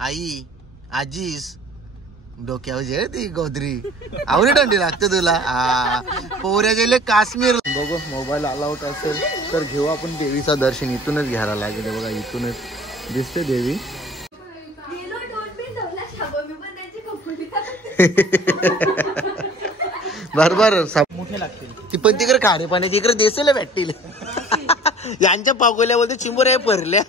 आई आजीस डोक्यावर जे ती गोदरी आवडी थंडी लागते तुला. पोऱ्या गेले काश्मीर. बघू मोबाईल अलाउट असेल तर घेऊ आपण देवीचा दर्शन. इथूनच घ्यायला लागेल. बघा इथूनच दिसते देवी. बरोबर मोठे लागतील ती पण तिकडे खारे पाण्याची इकडे देसेल भेटतील. यांच्या पागोल्यामध्ये चिंबोऱ्या भरल्या.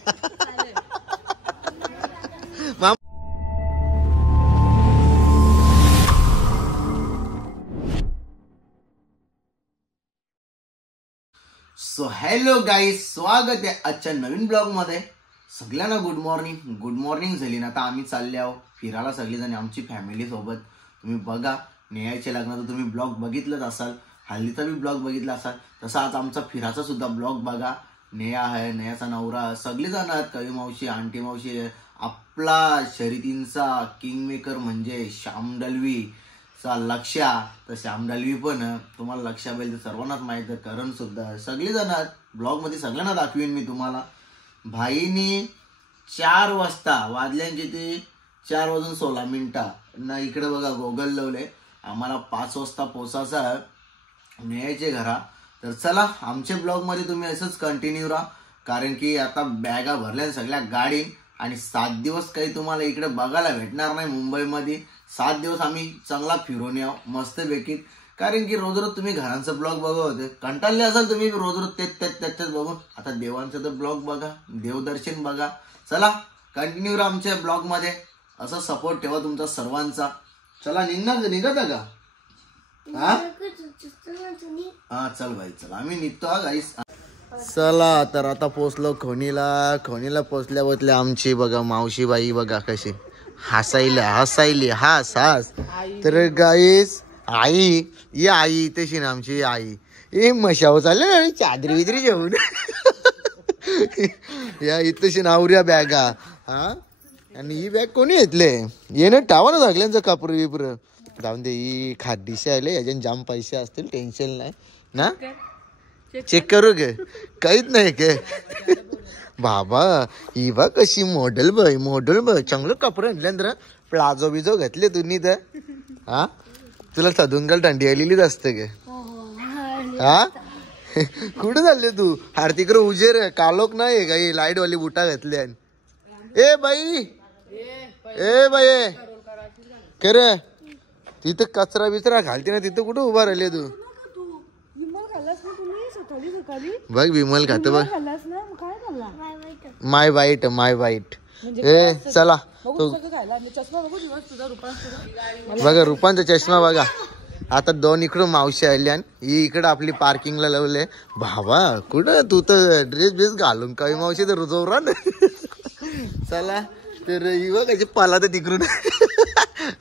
सो हॅलो गाईज, स्वागत आहे आजच्या नवीन ब्लॉग मध्ये. सगळ्यांना गुड मॉर्निंग. गुड मॉर्निंग झाली ना. आता आम्ही चालले आहोत फिरायला सगळेजण आमची फॅमिली सोबत. तुम्ही बघा नेहाचे लग्नाचा तुम्ही ब्लॉग बघितलंच असाल, हल्लीचा बी ब्लॉग बघितला असाल. तसा आज आमचा फिराचा सुद्धा ब्लॉग बघा. नेहा आहे, नेहाचा नवरा, सगळेजण आहेत. कवी मावशी, आंटी मावशी. आपला शर्यतींचा किंग मेकर म्हणजे श्याम दलवी चा लक्ष्या. तर श्याम दलवी पण तुम्हाला लक्ष्या बैल सर्वांनाच माहित आहे. करण सुद्धा सगळेजण आहेत ब्लॉग मध्ये. सगळ्यांना दाखवीन मी तुम्हाला. भाईनी 4 वाजता वाजल्यांचे ते 4:16 ना इकडे बघा गोगल लावले. आम्हाला 5 वाजता पोचायचं न्यायचे घरा. तर चला आमच्या ब्लॉग मध्ये तुम्ही असंच कंटिन्यू राहा. कारण की आता बॅगा भरल्या सगळ्या गाडी. आणि 7 दिवस काही तुम्हाला इकडे बघायला भेटणार नाही मुंबईमध्ये. 7 दिवस आम्ही चांगला फिरून याव मस्तपैकी. कारण की रोज रोज तुम्ही घरांचा ब्लॉग बघा होते, कंटाळले असाल तुम्ही रोज रोज तेच बघून. आता देवांचं तर ब्लॉग बघा, देवदर्शन बघा. चला कंटिन्यू राहा आमच्या ब्लॉग मध्ये. असं सपोर्ट ठेवा तुमचा सर्वांचा. चला निघत का? हा चल भाई चला आम्ही निघतो हा गाईस. चला तर आता पोचलो खोनीला. खोनीला पोचल्या बसल्या आमची बघा मावशी बाई. बघा कशी हसायली हास. तर गाईस आई ये आई तशी ना आमची आई. ए मशाव चालले ना चादरी विदरी जेवून. या इथशी नावऱ्या बॅगा. हा आणि ही बॅग कोणी घेतले? येणं टावा ना सगळ्यांचं कापूर विपूर जाऊन दे. ही खादीशी आले याच्यात जाम पैसे असतील, टेन्शन नाही ना. चेक करू गे काहीच नाही के बाबा. ही बा कशी मॉडेल बाय चांगलं कपडे आणल्यानंतर प्लाझो बिझो घेतले तुम्ही तर. हा तुला सदुंगल थंडी आलेलीच असते गे. हा कुठे चालले तू? हार्तिक उजेर कालोक नाही काही लाईट वाली बुटा घेतल्या. ए बाई खरं तिथं कचरा बिचरा घालते ना तिथं कुठं उभा राहिले तू? बघ विमल खात बघ. माय वाईट. ए चला बघा रुपांचा चष्मा बघा. आता 2 इकडं मावशी आली आणि ही इकडं आपली पार्किंगला लावले. भावा कुठं तू तर ड्रेस घालून काही मावशी तर रुजवरा ना. चला तर बघायची पाला तर तिकडून.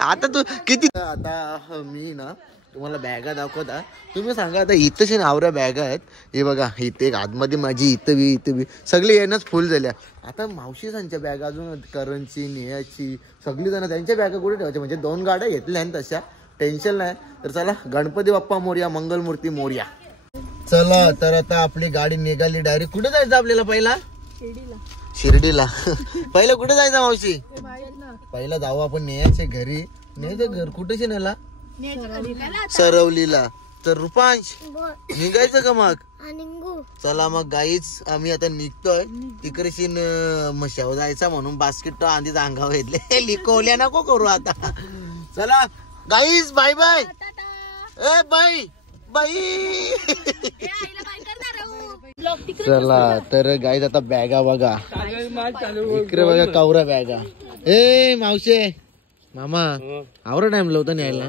आता तू किती. आता मी ना तुम्हाला बॅगा दाखवता. तुम्ही सांगा आता इथंशी नावऱ्या बॅगा आहेत. हे बघा इथे आतमध्ये माझी इथं बी सगळी येणंच फुल झाल्या. आता मावशीसांच्या बॅगा अजून करणची नेहाची सगळी जण त्यांच्या बॅगा कुठे ठेवायच्या. म्हणजे 2 गाड्या घेतल्या आहेत तशा, टेन्शन नाही. तर चला गणपती बाप्पा मोर्या, मंगलमूर्ती मोर्या. चला तर आता आपली गाडी निघाली. डायरेक्ट कुठे जायचं आपल्याला? पहिला शिर्डीला. पहिलं कुठे जायचं मावशी? पहिला जाऊ आपण नेहाच्या घरी. नेहाचं घर कुठेशी नेला? सरवलीला. तर रुपांश निघायचं का मग? चला मग गाईच आम्ही आता निघतोय. तिकडे मशाव जायचा म्हणून बास्केट आधीच अंगावर घेतले. लिकोल्या नको करू आता. चला गाईज बाय बाय. ए बाई. चला तर गाईज आता बॅगा बघा इकडे बघा कवरा बॅगा. ए मावशे मामा आवरा टाइम लावता न्यायला.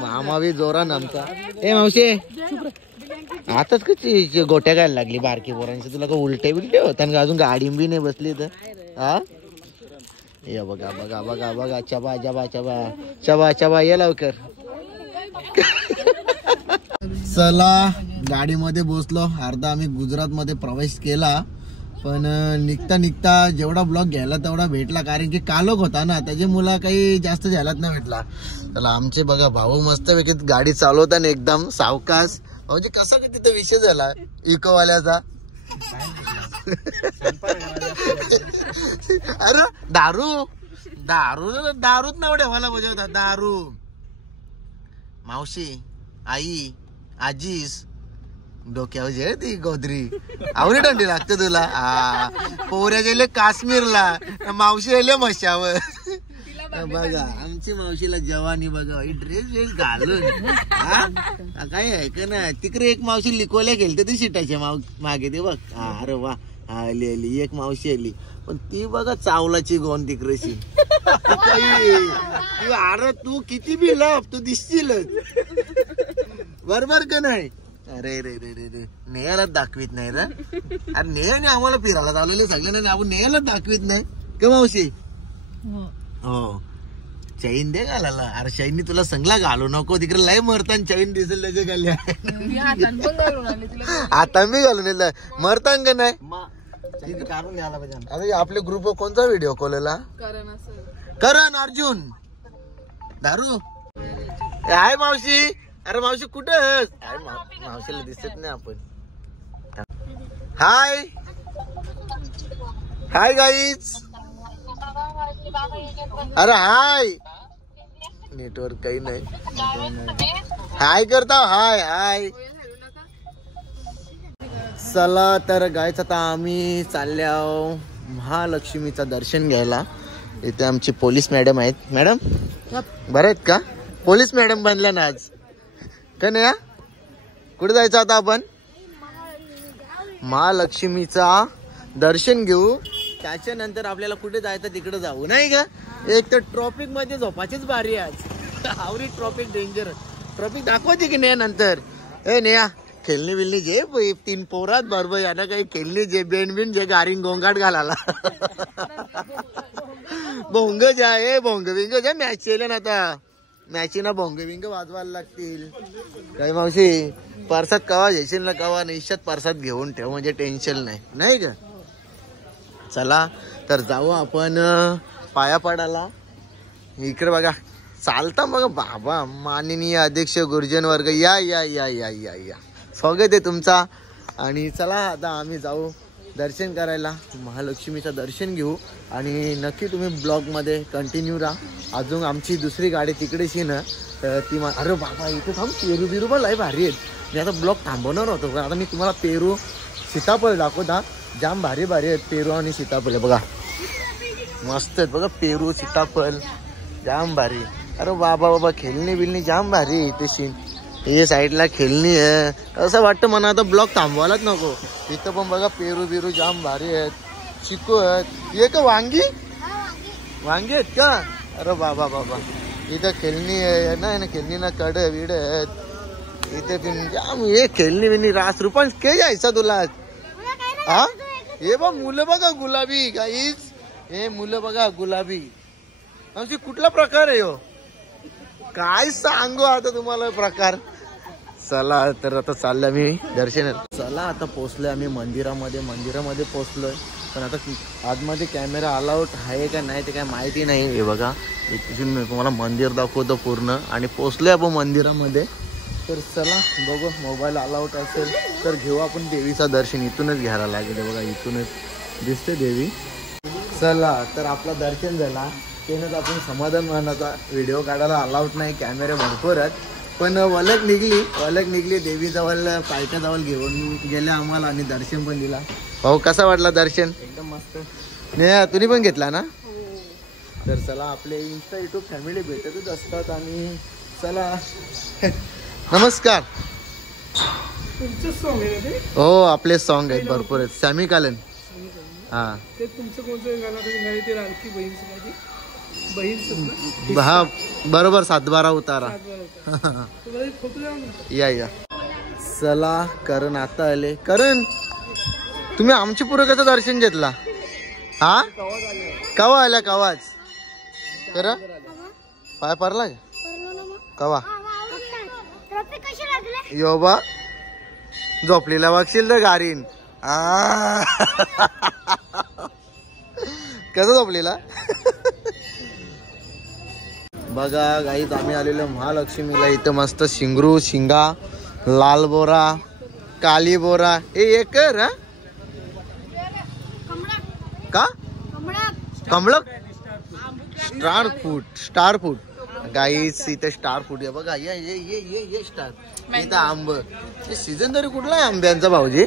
मामा बी जोरान आमचा. ए मावशे आताच कशी गोट्या गायला लागली बारकी पोरांची. तुला का उलटे बिलटे होता का? अजून गाडी बी नाही बसली तर. हा या बघा चबा ये लवकर. चला गाडीमध्ये बसलो. अर्धा आम्ही गुजरात मध्ये प्रवेश केला. पण निघता जेवढा ब्लॉग घ्यायला तेवढा भेटला. कारण की कालोख होता ना त्याचे मुला काही जास्त घ्यायलाच नाही भेटला. चला आमचे बघा भाऊ मस्त पैकी गाडी चालवताना एकदम सावकाश. म्हणजे कसा का तिथं विषय झाला इकोवाल्याचा. अरे दारूच नाव ठेवायला पाहिजे होता. दारू. मावशी, आई, आजीस डोक्यावर जे ती गोदरी आवडी दंडी लागते तुला. पोऱ्या गेले काश्मीरला, मावशी गेले मशावर. बघा आमची मावशीला जवानी बघा ड्रेस घालून. काय आहे का ना तिकडे एक मावशी लिकोल्या गेलते ते शिटायच्या मागे ते बघ. अरे वा आली आली एक मावशी आली पण ती बघा चावलाची गोन तिकडेशी. अरे तू किती बी लप तू दिसशीलच बरोबर का नाही. अरे रे रे रे रे नेहालाच दाखवीत नाही रे. अरे नेहाने आम्हाला फिरायला चालवले सगळ्यांना आपण नेहालाच दाखवीत नाही का मावशी. हो चैन दे घालायला. अरे चैनी तुला संगला घालू नको तिकडे लय मरतान चैन दिसेल त्याच्या खाली. आता मी घालून येईल मरतान का नाही. काढून घ्यायला पाहिजे. अरे आपल्या ग्रुपवर कोणता व्हिडिओ कॉलला करण अर्जुन दारू आहे मावशी. अरे मावशी कुठं मावशीला दिसत नाही आपण. हाय हाय गाईज. अरे हाय नेटवर्क काही नाही. हाय करता हाय हाय. चला तर गायच आता आम्ही चाललो महालक्ष्मीचं दर्शन घ्यायला. इथे आमची पोलीस मॅडम आहेत. मॅडम बरं आहेत का. पोलीस मॅडम बनल्या ना आज का नाही. कुठे जायचं आता आपण महालक्ष्मीचा दर्शन घेऊ. त्याच्यानंतर आपल्याला कुठे जायचं तिकडे जाऊ नाही का. एक तर ट्रॉफिक मध्ये झोपाचीच बारी आज. आवरी ट्रॉफिक डेंजर. ट्रॉफिक दाखवायची की नाही नंतर. ए नेहा खेळणी बिलणी जे 3 पोरात बरोबर याला काही खेळणी जे बेंड बिंड जे गारीन गोंगाट घालायला. भोंग जा ए भोंग बिंग जा मॅच केलं ना आता. मॅचीना भोंग बिंग वाजवायला लागतील. काही मावशी परसात कवा घेशील ना कवा निश्चित परसात घेऊन ठेव म्हणजे टेन्शन नाही नाही का. चला तर जाऊ आपण पाया पडायला. इकडे बघा चालता बघा बाबा माननीय अध्यक्ष गुरुजन वर्ग या या या या या या स्वागत आहे तुमचा. आणि चला आता आम्ही जाऊ दर्शन करायला. महालक्ष्मीचं दर्शन घेऊ आणि नक्की तुम्ही ब्लॉगमध्ये कंटिन्यू राहा. अजून आमची दुसरी गाडी तिकडेच आहे ना तर ती अरे बाबा इथे थांब पेरू बिरू पण लय भारी आहेत. मी आता ब्लॉग थांबवणार होतो पण आता मी तुम्हाला पेरू सीताफळ दाखवता. जाम भारी भारी आहेत पेरू आणि सीताफळ बघा मस्त आहेत बघा. पेरू सीताफळ जाम भारी. अरे बाबा बाबा खेळणी बिलणी जाम भारी इथे सीन. हे साईडला खेळणी आहे असं वाटतं मला आता ब्लॉग थांबवायलाच नको. इथं पण बघा पेरू बिरू जाम भारी आहेत. चिकू आहेत. हे का वांगी वांगी आहेत का. अरे बाबा बाबा इथं खेळणी आहे ना खेळणी ना कड विड आहेत. इथे पण जाम हे खेळणी बिळणी रास रुपये के जायचं तुला. हा हे बघ मुलं बघा गुलाबी काहीच. हे मुलं बघा गुलाबी. आमची कुठला प्रकार आहे हो काय सांगू आता तुम्हाला प्रकार. चला तर आता चाललं मी दर्शन. चला आता पोचलोय आम्ही मंदिरामध्ये पोचलोय. पण आता आतमध्ये कॅमेरा अलाउड आहे का नाही ते काय माहिती नाही. हे बघा इथून तुम्हाला मंदिर दाखवतो पूर्ण आणि पोचलोय आपण मंदिरामध्ये. तर चला बघू मोबाईल अलाउड असेल तर घेऊ आपण देवीचा दर्शन. इथूनच घ्यायला लागेल बघा इथूनच दिसते देवी. चला तर आपला दर्शन झाला. त्यानंच आपण समाधान मानाचा व्हिडिओ काढायला अलाउड नाही. कॅमेरे भरपूर आहेत पण वलक निघली देवीजवळ पायथ्याजवळ घेऊन गेल्या आम्हाला आणि दर्शन पण दिला. भाऊ कसा वाटला दर्शन. एकदम मस्त. नाही तुम्ही पण घेतला ना. तर चला आपले इंस्टा युट्यूब फॅमिली भेटतच असतात. आणि चला नमस्कार. तुमचं सॉंग आहे ते. हो आपले सॉन्ग आहेत भरपूर आहेत. सॅमी कालन हा ते तुमचं कोणतं गाणं तुम्ही ते राखी बहीण हा बरोबर 7-12 उतारा. या या चला करण आता आले. करण तुम्ही आमची पुरकाचं दर्शन घेतला हा कवा आल्या कवाच कर पाय पडला कवा यो बा झोपलेला वागशील तर गारीन. कसं झोपलेला बघा गाईत. आम्ही आलेलो महालक्ष्मीला. इथं मस्त शिंगा लाल बोरा, काली बोरा, हे एक कर का कमळक स्टार फूड गाईस इथे स्टार फूड आहे बघा. ये स्टार इथं आंब. सीझन तरी कुठला आहे आंब्यांचा भाऊजी?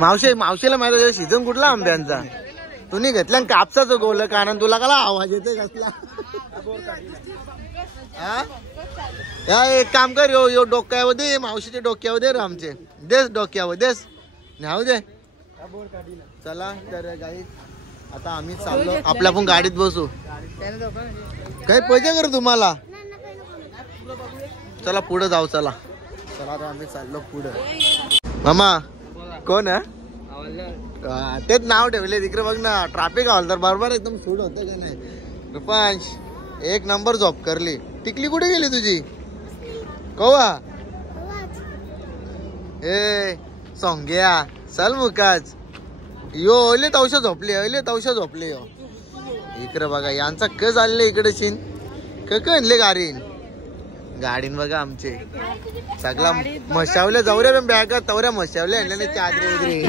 मावशीला माहिती सीझन कुठला आंब्यांचा? तुम्ही घेतला कापसाचं गोल कारण तुला कला आवाज येते कसला? या एक काम कर यो डोक्यावर दे, मावशीच्या डोक्यावर दे आमचे देस डोक्यावर देस न्याव दे. चला तर गाईस आता आम्ही चाललो आपल्या पण गाडीत बसू. काही पैसे करू तुम्हाला? चला पुढे जाऊ. चला आता आम्ही चाललो पुढे. मामा कोण आहे? तेच नाव ठेवले तिकडे बघ ना. ट्रॅफिक हवालदार बरोबर एकदम सूट होतं का नाही? रुपांश एक नंबर जॉब करली. टिकली कुठे गेली तुझी? कवा ए सोंग्या चल मुकाच यो अले तवशा झोपले यो. इकडे बघा यांचा क चालले इकडे शिन क आणले गाडीन बघा आमचे सगळा मशावले जाऊ रे बॅगा तवऱ्या मशावले आणले चादरी वगैरे.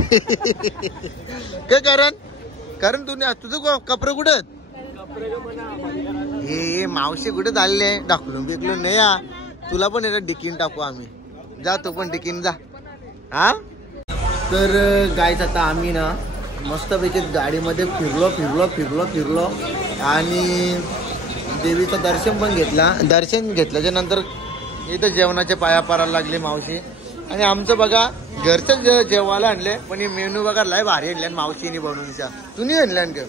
काय कारण तुझं कपडे कुठे? हे मावशी कुठे चालले? ढकलून बिकलून नाही या. तुला पण याला डिकीन टाकू आम्ही. जा तू पण डिकीन जा. हा तर गाईच आता आम्ही ना मस्तपैकी गाडीमध्ये फिरलो आणि देवीचं दर्शन पण दर्शन घेतल्याच्या नंतर इथं जेवणाचे पाया पारायला लागले मावशी. आणि आमचं बघा घरचं जेवायला आणले पण हे मेनू बघा लय भारी आणले मावशीने बनवूनच्या. तुम्ही आणल्या ग?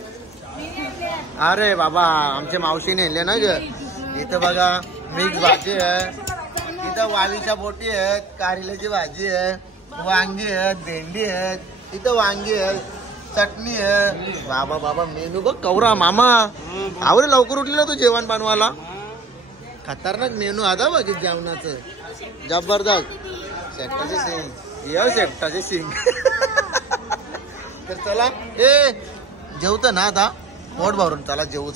अरे बाबा आमच्या मावशीने आणले ना ग. इथं बघा मिक्स भाजी आहे, इथं वालीच्या बोटी आहेत, कारल्याची भाजी आहे, वांगी आहेत, भेंडी आहेत, इथं वांगी आहेत, चटणी आहे. बाबा मेनू बघ कवरा मामा. आवरे लवकर उठलेला तू जेवण बनवायला. खतरनाक मेनू आता बघ जेवणाचं जबरदस्त. शेकटाचे शिंग तर चला ए जेवत ना आता पोट भरून. चला जेवू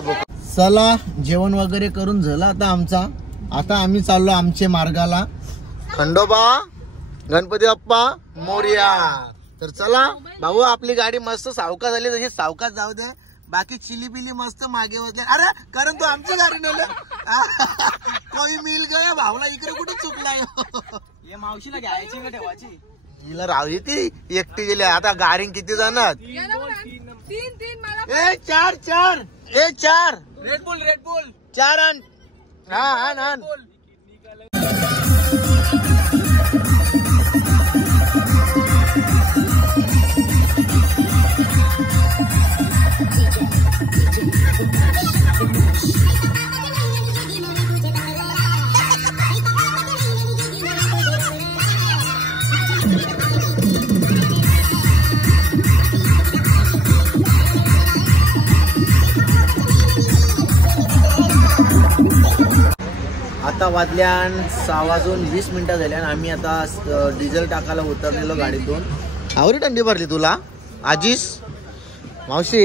बघ. चला जेवण वगैरे करून झालं आता आमचा. आता आम्ही चाललो आमच्या मार्गाला. खंडोबा गणपती बाप्पा मोरया. तर चला भाऊ आपली गाडी मस्त सावकाश झाली तशी सावकाश जाऊ दे. बाकी चिली बिली मस्त मागे बसले. अरे कारण तू आमची गाडी नेलं कोई मिल गया भावला इकडे कुठे चुकलाय? मावशीला घ्यायची का ठेवायची? हिला राहू ती एकटी गेली. आता गाडी किती जाणार? ए चार रेड बुल 4 आण. हा आता वाजल्यान 6:20 झाल्या. आम्ही आता डिझेल टाकायला उतरलेलो गाडीतून. आवरी थंडी भरली तुला आजीस? मावशी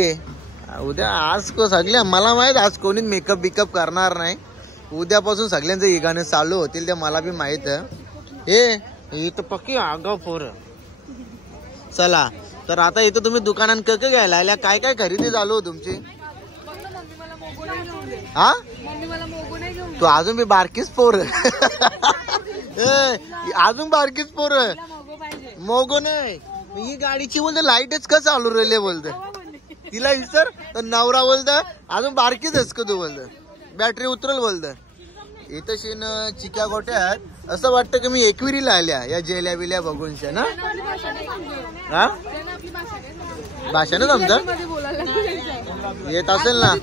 उद्या आज सगळ्या मला माहित आज कोणी मेकअप बिकअप करणार नाही. उद्यापासून सगळ्यांचे ही गाणे चालू होतील ते मला बी माहित आहे. हे तर पक्की आगाव पोर. चला तर आता इथं तुम्ही दुकानात कक घ्यायला आल्या. काय खरेदी चालू हो तुमची? हा तू अजून बी बारकीच पोर. अजून बारकीच पोर मोगो नाही. ही गाडीची बोलते लाईटच का चालू राहिले बोलते. तिला विचार तर नवरा बोलत अजून बारकीच का तू बोलत बॅटरी उतरल बोलत. इथं शिन चिक्या गोट्यात असं वाटतं की मी एकविरीला आल्या या जेल्या बिल्या बघूनच्या ना. हा भाषा ना तुमचं येत असेल ना?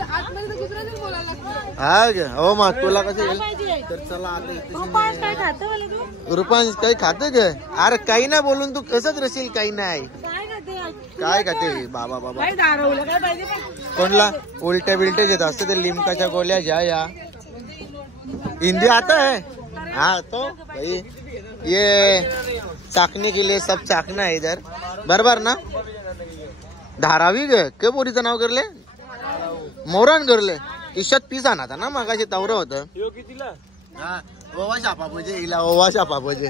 हा ग हो मग तुला कसं येईल. तर चला आता रुपांश काही खात ग? अरे काही नाही बोलून तू कसंच रशील. काही नाही काय खाते बाबा कोणला उलट्या बिलट्या येत असते ते लिमकाच्या गोळ्या ज्या या हिंदी आता है. हाँ तो भाई ये चाकने के लिए सब चाकना है इधर बरोबर ना. धारावी ग के पोरीचं नाव करले मोरान करले. इशात पीस आणा था ना मगाशी तवरं होतं. ओवा शापा भजे हिला ओवा शापा भजे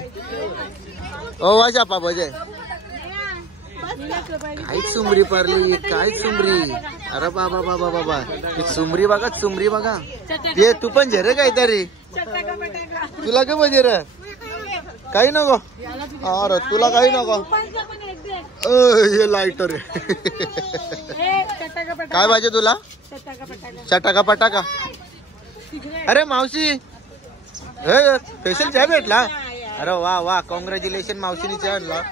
ओवा शापा भजे काय सुमरी पडली काय सुमरी अरे बाबा बाबा बाबा ती सुमरी बघा ते तू पण झेरे काहीतरी तुला काय पाहिजे रे काही नको अरे तुला काही नको हे लाईटर काय पाहिजे तुला चटाका पटाका अरे मावशी स्पेशल चहा भेटला अरे वा वा कॉंग्रॅच्युलेशन मावशीनी चहा आणला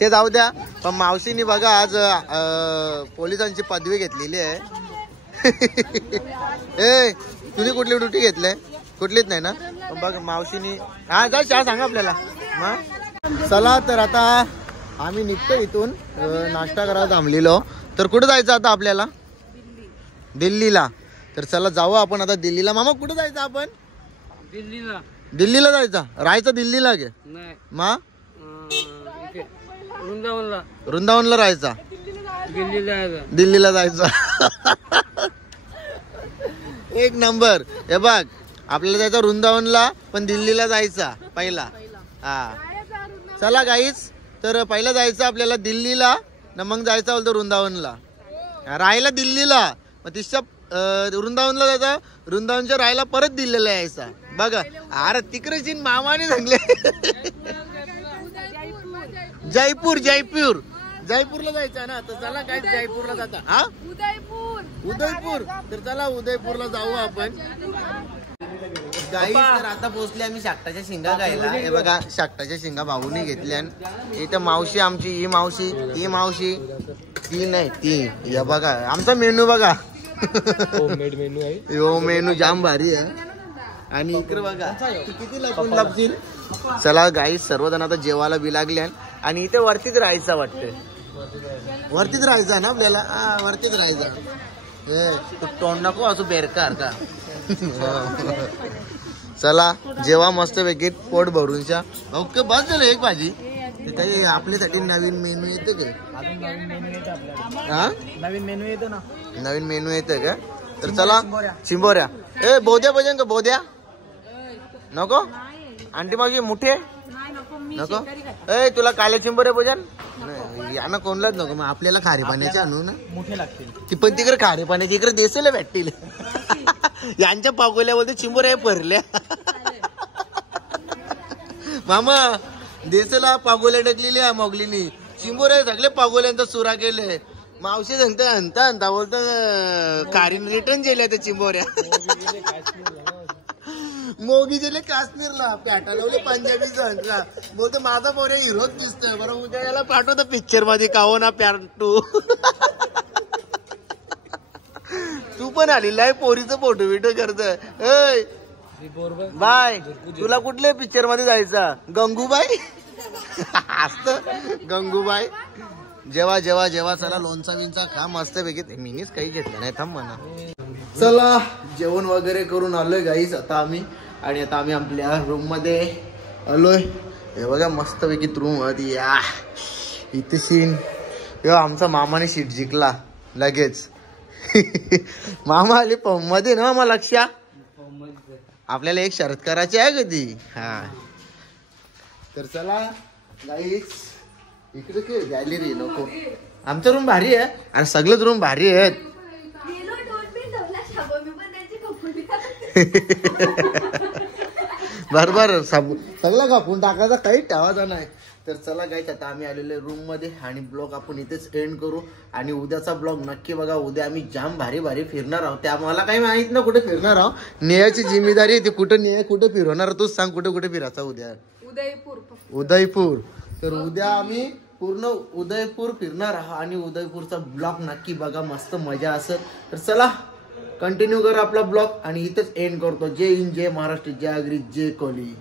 ते जाऊ द्या पण मावशीनी बघा आज पोलिसांची पदवी घेतलेली आहे ए तुझी कुठली ड्युटी घेतली कुठलीच नाही ना बघ मावशीनी हा जा चहा सांगा आपल्याला मग चला तर आता आम्ही निघतो इथून नाश्ता करायला थांबलेलो तर कुठं जायचं आता आपल्याला दिल्लीला तर चला जाऊ आपण आता दिल्लीला मामा कुठं जायचं आपण दिल्लीला जायचं राहायचं दिल्लीला गे मा वृंदावनला राहायचा दिल्लीला जायचा एक नंबर हे बघ आपल्याला जायचं वृंदावनला पण दिल्लीला जायचा पहिला हा चला गाईच तर पहिला जायचं आपल्याला दिल्लीला ना मग जायचं बोलतो वृंदावनला राहायला दिल्लीला मग तिच्या वृंदावनला जायचा वृंदावनच्या राहायला परत दिल्लीला यायचा बघा अरे तिकडे मामाने सांगले जयपूरला जायचं ना तर चला काय जयपूरला जाता हा उदयपूर तर चला उदयपूरला जाऊ आपण गाईस तर आता पोहोचले आम्ही शाकटाच्या शिंगा खायला हे बघा शाकटाच्या शिंगा भाऊने घेतल्या इथं मावशी आमची ही मावशी ती मावशी ती नाही ती या बघा आमचा मेनू बघा होममेड मेनू आहे हो मेनू जाम भारी आहे आणि इकडे बघा किती लागतील चला गाईस सर्वजण आता जेवायला बी लागल्या आणि इथे वरतीच राहायचं वाटतं वरतीच राहायचं ना आपल्याला वरतीच राहायचं तू तोंड नको असू बेरकार का चला जेव्हा मस्त पैकी पोट भरूनच्या ओके बस झालं एक भाजी काही आपल्यासाठी नवीन मेनू येतं का नवीन मेनू येतो ना नवीन मेनू येतं का तर चला चिंबोऱ्या ए बोद्या पाहिजे का बोद्या नको आंटी मावशी मुठे नको ए तुला काले चिंबोऱ्या भोजन यांना कोणलाच नको मग आपल्याला खारे पाण्याचे आणू ना मोठे लागतील ती पण तिकडे खारे पाण्याची इकडे देसेल भेटतील यांच्या पागोल्यामध्ये चिंबोऱ्या भरल्या मामा देसेला पागोल्या टाकलेल्या मोगलीनी चिंबोऱ्या सगळे पागोल्यांचा सुरा केले मावशी सांगते हंता हंता बोलत कारीन रिटर्न केल्या त्या चिंबोऱ्या मोगी गेले काश्मीरला पॅटा लावले पंजाबी संघला बोलतो माझा पोऱ्या हिरोच दिसतोय बरं उद्या याला पाठवतो पिक्चर मध्ये काहो ना प्यार टू तू पण आलेला आहे पोरीचं फोटो बिटो करतोय बाय तुला कुठल्या पिक्चर मध्ये जायचा गंगूबाई असत गंगूबाई जेव्हा जेव्हा जेव्हा चला लोणचा बिंचा खा मस्त पैकी मीनीच काही घेतलं नाही थांब म्हणा चला जेवण वगैरे करून आलोय गाईस आता आम्ही आणि आता आम्ही आपल्या रूम मध्ये आलोय हे बघा मस्त पैकी रूम मध्ये या इथे सीन आमचा मामाने शीट जिंकला लगेच मामा आले फॉर्म मध्ये ना मामा लक्षा आपल्याला एक शरद करायची आहे कधी हा तर चला गाईस इकडे काय गॅलरी नको आमचा रूम भारी आहे आणि सगळेच रूम भारी आहेत बरोबर सगळं कापून टाकायचा काही ठेवायचा नाही तर चला गाईस आता आम्ही आलेलो रूम मध्ये आणि ब्लॉग आपण इथेच एंड करू आणि उद्याचा ब्लॉग नक्की बघा उद्या आम्ही जाम भारी भारी फिरणार आहोत त्या मला काही माहित ना कुठे फिरणार आहोत नेयाची जिम्मेदारी आहे ती कुठे नेया कुठे फिरवणार तूच सांग कुठे कुठे फिरायचा उद्या उदयपूर तर उद्या आम्ही पूर्ण उदयपूर फिरणार आहोत आणि उदयपूरचा ब्लॉग नक्की बघा मस्त मजा असेल तर चला कंटिन्यू करा आपला ब्लॉग आणि इथेच एंड करतो जय हिंद जय महाराष्ट्र जय आगरी जय कोहली.